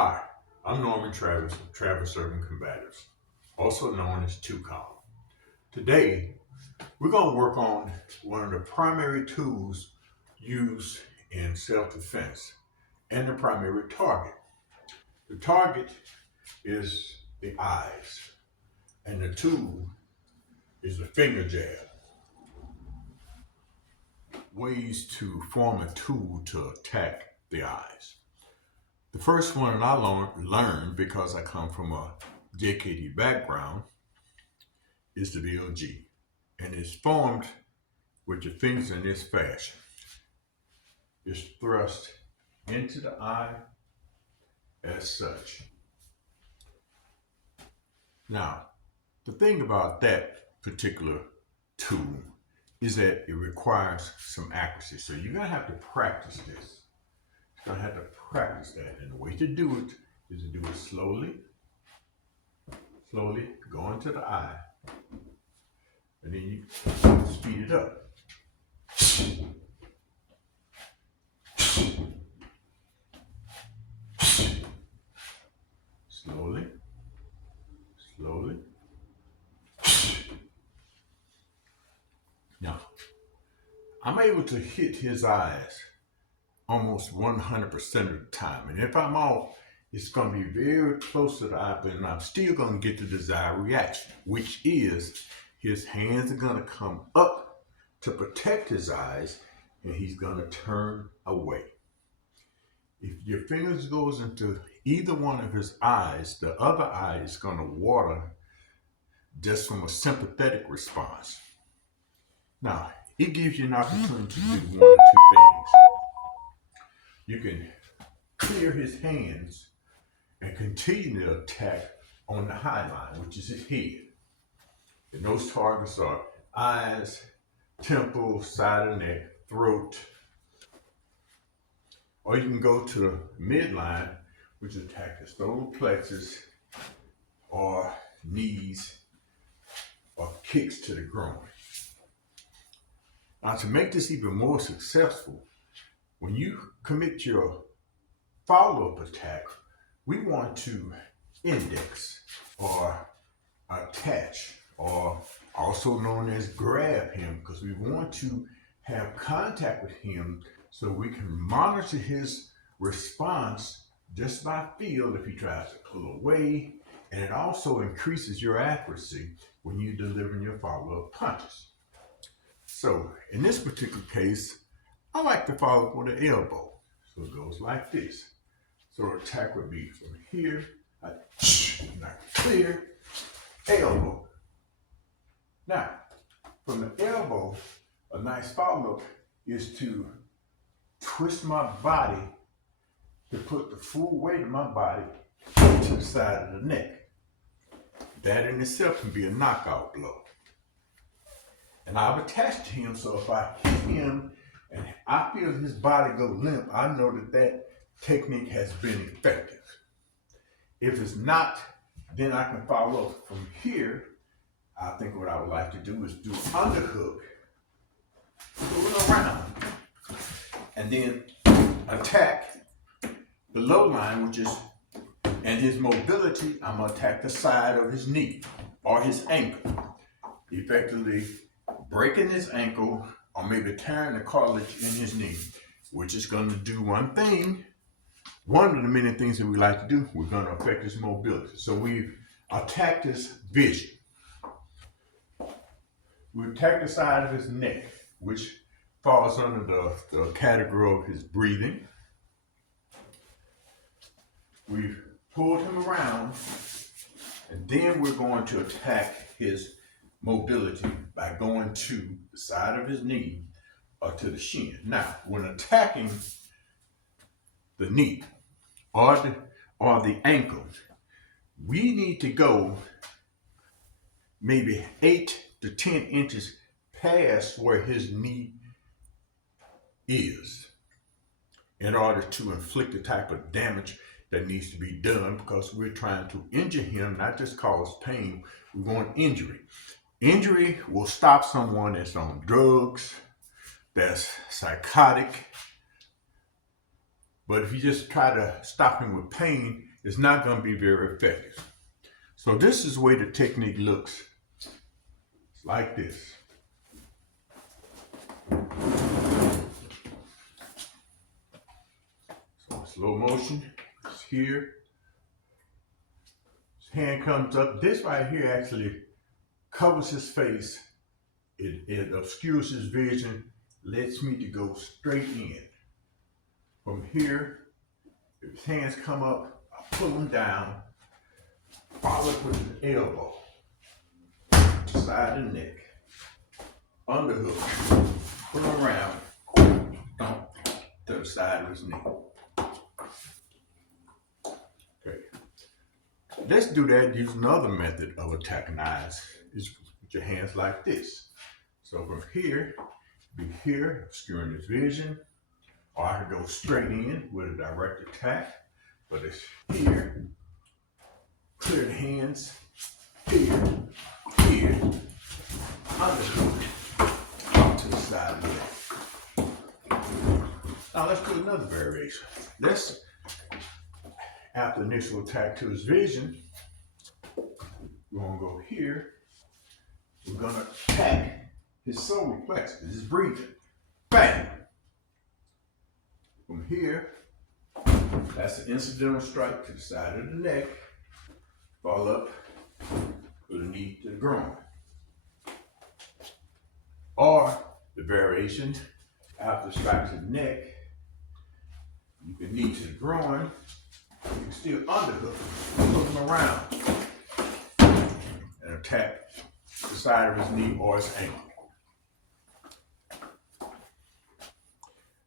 Hi, I'm Norman Travis of Travis Urban Combatives, also known as TUCOM. Today, we're going to work on one of the primary tools used in self-defense and the primary target. The target is the eyes, and the tool is the finger jab. Ways to form a tool to attack the eyes. The first one I learned because I come from a JKD background is the VLG, and it's formed with your fingers in this fashion. It's thrust into the eye as such. Now, the thing about that particular tool is that it requires some accuracy. So you're gonna have to practice this. You're gonna have to practice that. And the way to do it is to do it slowly, go into the eye, and then you speed it up. Slowly. Now, I'm able to hit his eyes almost 100% of the time. And if I'm off, it's going to be very close to the eye, but I'm still going to get the desired reaction, which is his hands are going to come up to protect his eyes, and he's going to turn away. If your fingers goes into either one of his eyes, the other eye is going to water just from a sympathetic response. Now, it gives you an opportunity to do one or two things. You can clear his hands and continue to attack on the high line, which is his head. And those targets are eyes, temple, side of the neck, throat. Or you can go to the midline, which attack the solar plexus or knees or kicks to the groin. Now, to make this even more successful, when you commit your follow-up attack, we want to index or attach, or also known as grab him, because we want to have contact with him so we can monitor his response just by feel if he tries to pull away. And it also increases your accuracy when you're delivering your follow-up punches. So in this particular case, I like to follow up with an elbow. So it goes like this. So attack would be from here, clear, elbow. Now, from the elbow, a nice follow-up is to twist my body to put the full weight of my body to the side of the neck. That in itself can be a knockout blow. And I've attached to him, so if I hit him and I feel his body go limp, I know that that technique has been effective. If it's not, then I can follow up from here. I think what I would like to do is do underhook, pull it around, and then attack the low line, which is, and his mobility, I'm gonna attack the side of his knee or his ankle, effectively breaking his ankle or maybe tearing the cartilage in his knee, which is gonna do one thing. One of the many things that we like to do, we're gonna affect his mobility. So we've attacked his vision. We attack the side of his neck, which falls under the category of his breathing. We've pulled him around, and then we're going to attack his mobility by going to the side of his knee or to the shin. Now, when attacking the knee or the ankle, we need to go maybe 8 to 10 inches past where his knee is in order to inflict the type of damage that needs to be done, because we're trying to injure him, not just cause pain. We want injury. Injury will stop someone that's on drugs, that's psychotic. But if you just try to stop him with pain, it's not going to be very effective. So this is the way the technique looks. It's like this. So slow motion, it's here. His hand comes up. This right here actually covers his face. It obscures his vision, lets me to go straight in. From here, if his hands come up, I pull them down, follow it with the elbow, side of the neck, underhook, pull him around, to the side of his neck. Okay. Let's do that using another method of attacking eyes. Is with your hands like this. So from here, be here, obscuring his vision, or I could go straight in with a direct attack, but it's here, clear the hands, here, underhook, out to the side of the neck. Now let's do another variation. Let's, after initial attack to his vision, we're gonna go here, we're gonna attack his solar plexus, his breathing. Bang! From here, that's an incidental strike to the side of the neck. Fall up with a knee to the groin. Or the variation, after strike to the neck, you can knee to the groin, you can still underhook, hook him around, and attack the side of his knee or his ankle.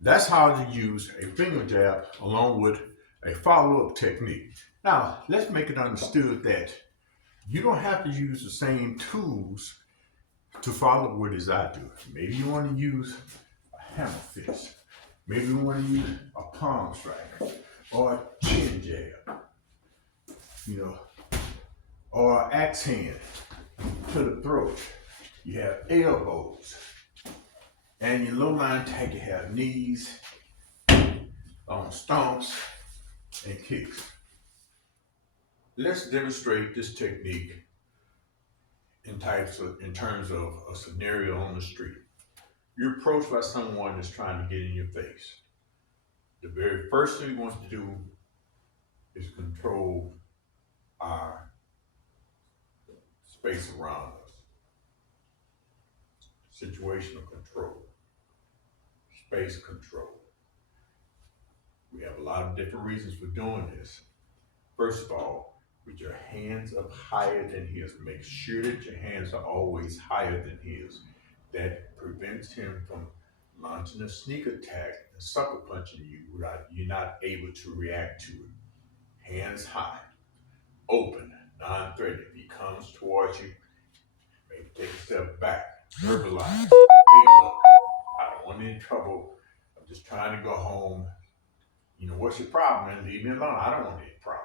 That's how to use a finger jab along with a follow-up technique. Now, let's make it understood that you don't have to use the same tools to follow what as I do. Maybe you want to use a hammer fist. Maybe you want to use a palm strike or a chin jab, or an axe hand to the throat. You have elbows. And your low line attack, you have knees, stomps, and kicks. Let's demonstrate this technique in terms of a scenario on the street. You're approached by someone that's trying to get in your face. The very first thing he wants to do is control our space around us. Situational control. Space control. We have a lot of different reasons for doing this. First of all, with your hands up higher than his, make sure that your hands are always higher than his. That prevents him from launching a sneak attack and sucker punching you without you're not able to react to it. Hands high, open, non-threatening. If he comes towards you, maybe take a step back, verbalize. Hey, look, I don't want any trouble. I'm just trying to go home. What's your problem, man? Leave me alone. I don't want any problem.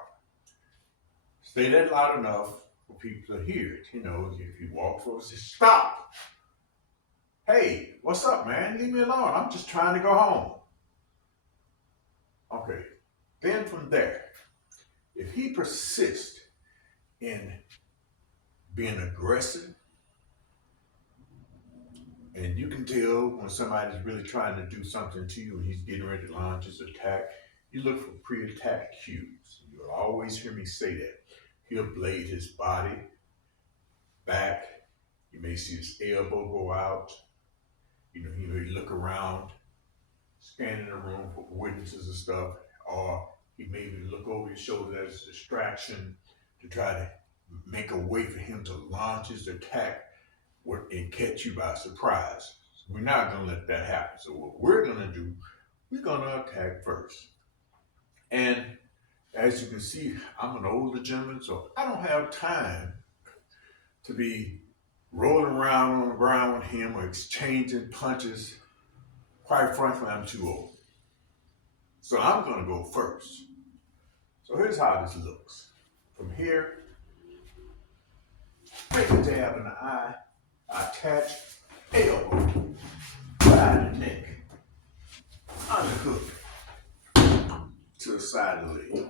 Say that loud enough for people to hear it. If you walk forward, say, stop. Hey, what's up, man? Leave me alone. I'm just trying to go home. Okay. Then from there, if he persists in being aggressive, and you can tell when somebody's really trying to do something to you and he's getting ready to launch his attack, you look for pre-attack cues. You'll always hear me say that. He'll blade his body back. You may see his elbow go out. He may look around, scanning the room for witnesses and stuff, or he may even look over his shoulder as a distraction to try to make a way for him to launch his attack and catch you by surprise. We're not going to let that happen. So what we're going to do, we're going to attack first. And as you can see, I'm an older gentleman, so I don't have time to be rolling around on the ground with him or exchanging punches. Quite frankly, I'm too old. So I'm going to go first. So here's how this looks. From here, take a jab in the eye, I attach elbow, side of the neck, underhook to the side of the leg.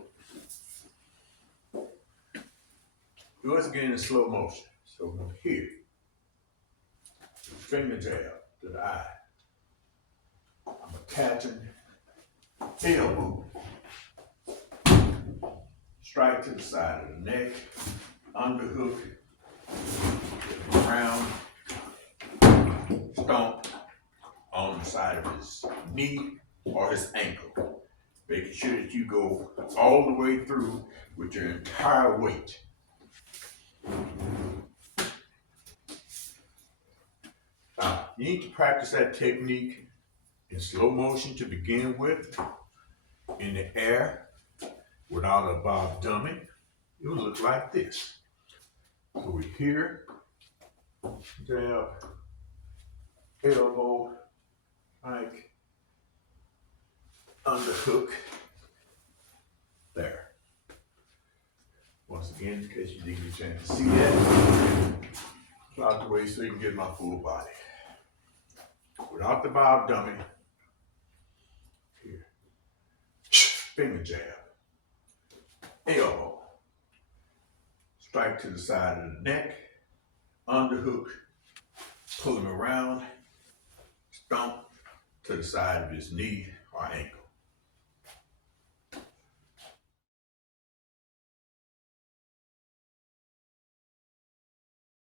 Do it again in slow motion. So from here, finger jab to the eye. I'm attaching elbow, strike to the side of the neck, underhook, round, stomp on the side of his knee or his ankle, making sure that you go all the way through with your entire weight. Now, you need to practice that technique in slow motion to begin with, in the air, without a Bob dummy. It will look like this. So we're here, jab, elbow, like underhook, there. Once again, in case you didn't get a chance to see that, out the way so you can get my full body. Without the Bob dummy, here, finger jab, elbow, strike to the side of the neck, underhook, pull him around, stomp to the side of his knee or ankle.